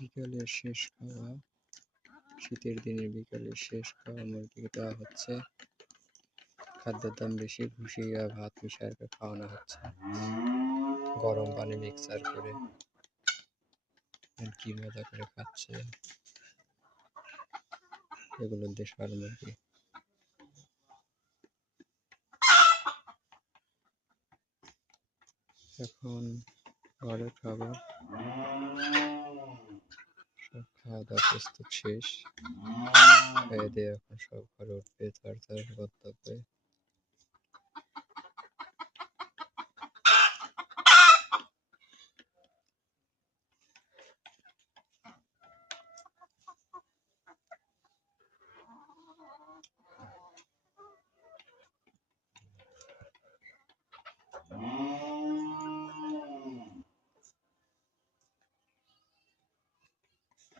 বিকালের শেষ খাওয়া, শীতের দিনের বিকালের শেষ খাওয়া মুরগিকে দেওয়া হচ্ছে। খাদ্যের দাম বেশি, ভুসি আর ভাত মিশিয়ে খাওয়ানো হচ্ছে গরম পানি মিক্সার করে। কি মজা করে খাচ্ছে এগুলো দেশাল মুরগি। এখন ঘরে খাবার, সব খাওয়া দাওয়া প্রস্তুত শেষ। খেয়ে দিয়ে এখন সব ঘরে উঠবে, তার গন্তব্যে।